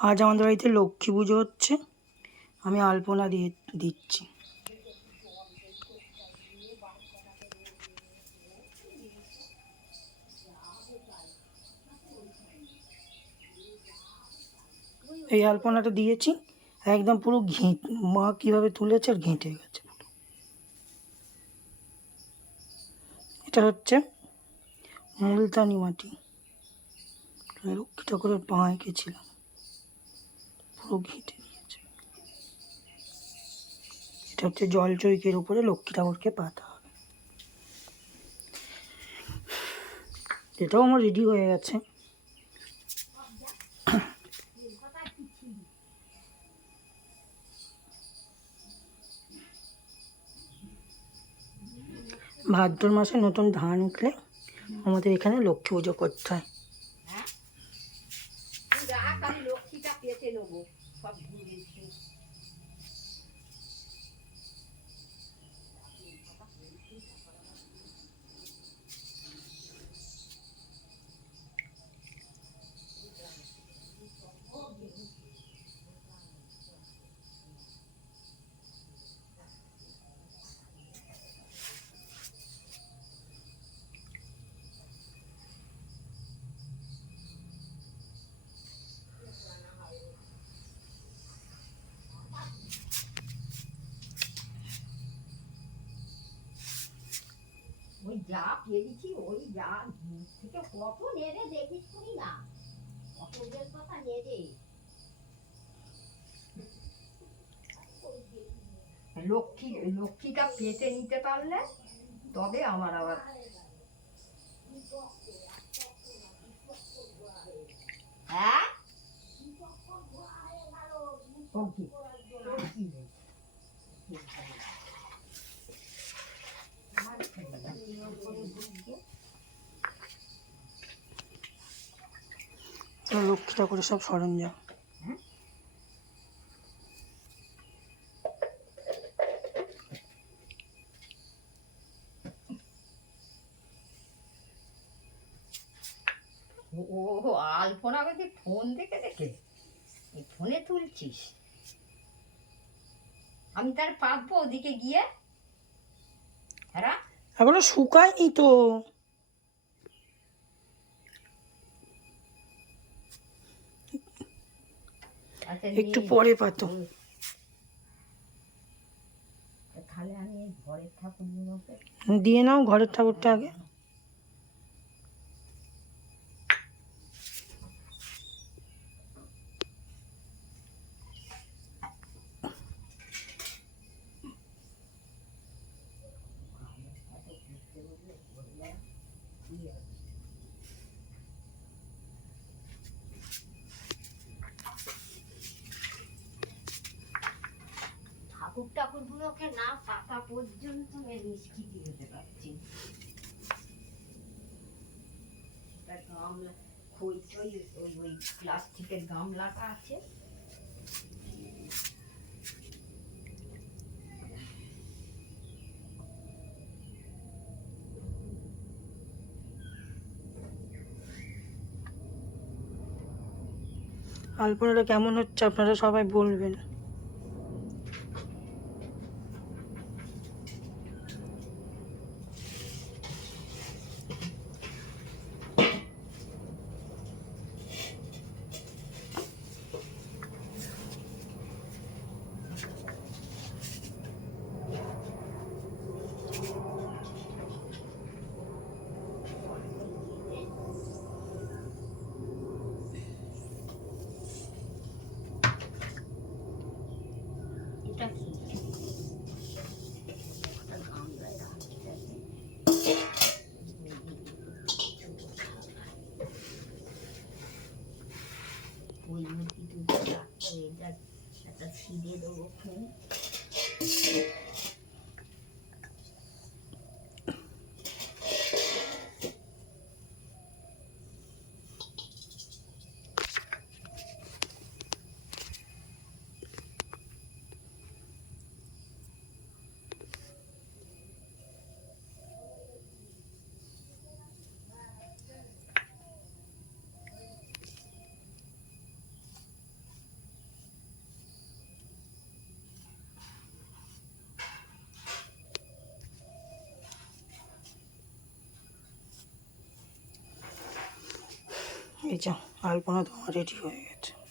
আজ আমাদের বাড়িতে লক্ষ্মী পুজো হচ্ছে, আমি আলপনা দিয়ে দিচ্ছি। এই আলপনাটা দিয়েছি, একদম পুরো মা কীভাবে তুলেছে আর ঘেঁটে গেছে। এটা হচ্ছে মুলতানি মাটি, লক্ষ্মী ঠাকুরের পা এঁকেছিলাম, পুরো ঘেঁটে দিয়েছে। এটা হচ্ছে জল চৈকের উপরে লক্ষ্মী ঠাকুরকে পাতা হবে। এটাও আমার রেডি হয়ে গেছে। ভাদ্র মাসে নতুন ধান উঠলে আমাদের এখানে লক্ষ্মী পুজো করতে হয়। লক্ষ্মীটা পেতে নেবো সব ওই যা পেয়েছি ওই যা থেকে কত নেড়ে দেখিস করি না, অসুখের কথা নেড়ে লক্ষ্মীটা পেতে নিতে পারলে তবে আমার আবার হ্যাঁ লক্ষ্মী ঠাকুরের সব সরঞ্জাম। ও আলপনা আমাকে ফোন দেখে দেখে ফোনে তুলছিস, আমি তার পাবো ওদিকে গিয়ে? হ্যাঁ এখনো শুকায়নি তো। একটু পরে পাতো। তাহলে আমি ঘরের ঠাকুর দিয়ে নাও, ঘরের ঠাকুরটা আগে। ঠাকুর গুলোকে না পাতা পর্যন্ত নিষ্কৃতি হতে পারছি। গামলা ওই প্লাস্টিকের গামলাটা আছে, আলপনাটা কেমন হচ্ছে আপনারা সবাই বলবেন। ওই একটা ছিঁড়ে দেবো। এই যা আলপনা তোমার রেডি হয়ে গেছে।